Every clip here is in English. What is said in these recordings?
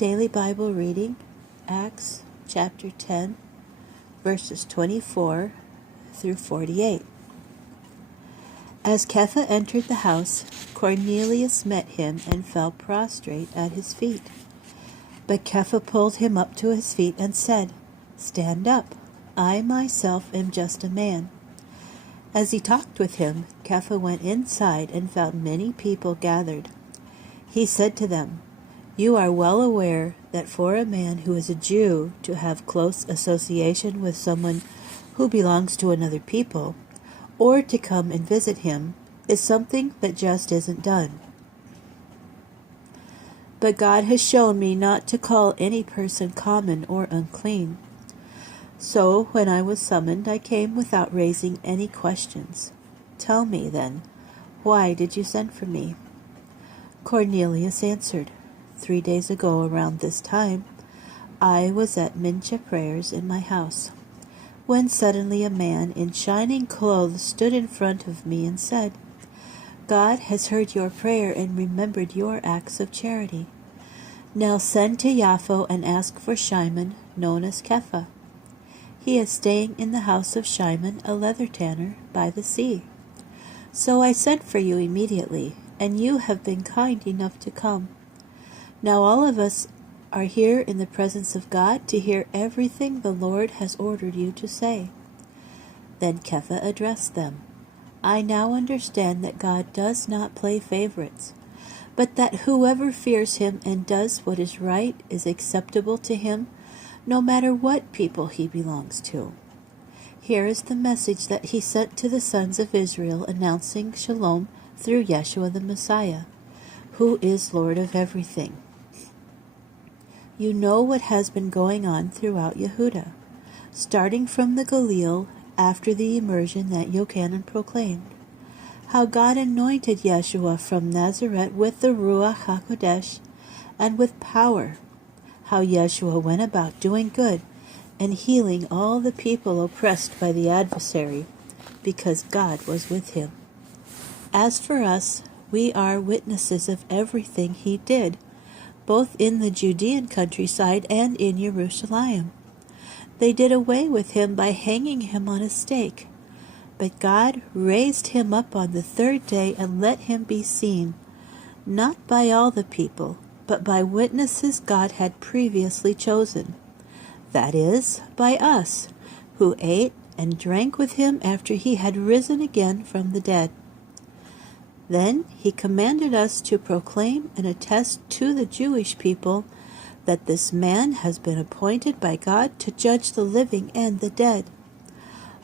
Daily Bible reading, Acts chapter 10, verses 24 through 48. As Kepha entered the house, Cornelius met him and fell prostrate at his feet. But Kepha pulled him up to his feet and said, "Stand up. I myself am just a man." As he talked with him, Kepha went inside and found many people gathered. He said to them, "You are well aware that for a man who is a Jew to have close association with someone who belongs to another people, or to come and visit him, is something that just isn't done. But God has shown me not to call any person common or unclean. So when I was summoned, I came without raising any questions. Tell me, then, why did you send for me?" Cornelius answered, 3 days ago around this time, I was at Mincha prayers in my house, when suddenly a man in shining clothes stood in front of me and said, "God has heard your prayer and remembered your acts of charity. Now send to Yaffo and ask for Shimon, known as Kepha. He is staying in the house of Shimon, a leather tanner, by the sea. So I sent for you immediately, and you have been kind enough to come. Now all of us are here in the presence of God to hear everything the Lord has ordered you to say." Then Kepha addressed them, "I now understand that God does not play favorites, but that whoever fears him and does what is right is acceptable to him, no matter what people he belongs to. Here is the message that he sent to the sons of Israel, announcing Shalom through Yeshua the Messiah, who is Lord of everything. You know what has been going on throughout Yehuda, starting from the Galil after the immersion that Yochanan proclaimed, how God anointed Yeshua from Nazareth with the Ruach HaKodesh and with power, how Yeshua went about doing good and healing all the people oppressed by the adversary, because God was with him. As for us, we are witnesses of everything he did, both in the Judean countryside and in Jerusalem. They did away with him by hanging him on a stake, but God raised him up on the third day and let him be seen, not by all the people, but by witnesses God had previously chosen, that is, by us, who ate and drank with him after he had risen again from the dead. Then he commanded us to proclaim and attest to the Jewish people that this man has been appointed by God to judge the living and the dead.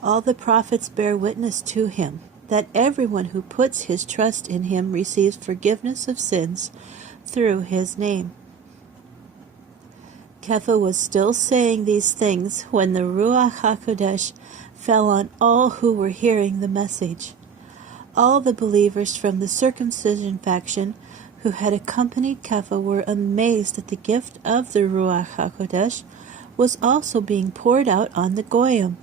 All the prophets bear witness to him, that everyone who puts his trust in him receives forgiveness of sins through his name." Kepha was still saying these things when the Ruach HaKodesh fell on all who were hearing the message. All the believers from the circumcision faction who had accompanied Kepha were amazed that the gift of the Ruach HaKodesh was also being poured out on the Goyim,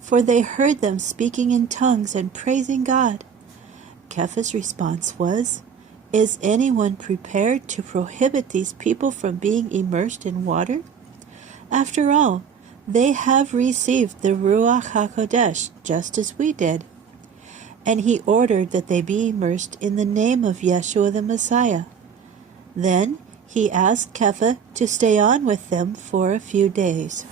for they heard them speaking in tongues and praising God. Kepha's response was, "Is anyone prepared to prohibit these people from being immersed in water? After all, they have received the Ruach HaKodesh just as we did." And he ordered that they be immersed in the name of Yeshua the Messiah. Then he asked Kepha to stay on with them for a few days.